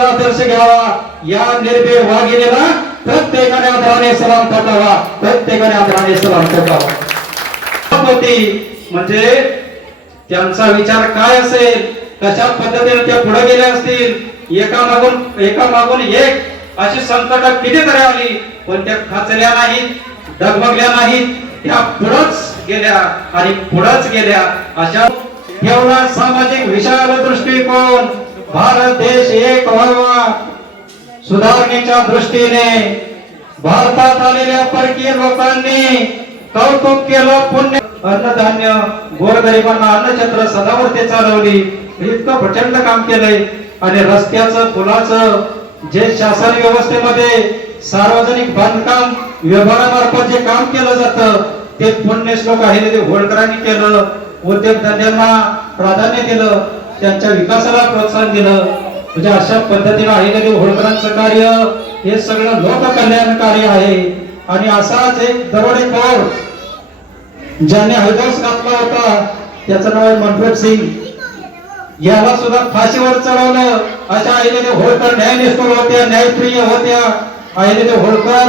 पद्धतीचा आदर्श घ्यावा. या निर्भय वाघिणीला प्रत्येकाने आदराने सलाम टाकावा प्रत्येकाने आदराने सलाम टाकावा म्हणजे त्यांचा विचार काय असेल? कशा पद्धतीने त्या पुढे गेल्या असतील? एका मागून एका मागून एक अशी संकट कितीतरी आली पण त्या खचल्या नाहीत डगमगल्या नाहीत. त्या पुढच गेल्या आणि पुढच गेल्या. अशा ठेवला सामाजिक विषयाला दृष्टिकोन. भारत देश एक व्हावा सुधारणेच्या दृष्टीने भारतात आलेल्या परकीय लोकांनी कौतुक केलं पुण्य अन्नधान्य गोरगरिबांना अन्नछत्र सदावरती चालवली. इतकं प्रचंड काम केलंय. आणि रस्त्याचं पुलाचं जे शासन व्यवस्थेमध्ये सार्वजनिक बांधकाम विभागामार्फत जे काम केलं जातं ते पुण्यश्लोक आहे ते होळकरांनी केलं उद्योगधंद्यांना प्राधान्य दिलं. त्यांच्या विकासाला प्रोत्साहन दिलं. म्हणजे अशा पद्धतीने अहिल्यादेव होळकरांचं कार्य हे सगळं लोककल्याण कार्य आहे. आणि असाच एक दरोडेखोर ज्याने हैदोस घातला होता त्याचं नाव आहे मनप्रीत सिंग. याला सुद्धा फाशीवर चढवलं. अशा आईने होळकर न्यायनिष्ठ होत्या न्यायप्रिय होत्या. आईने होळकर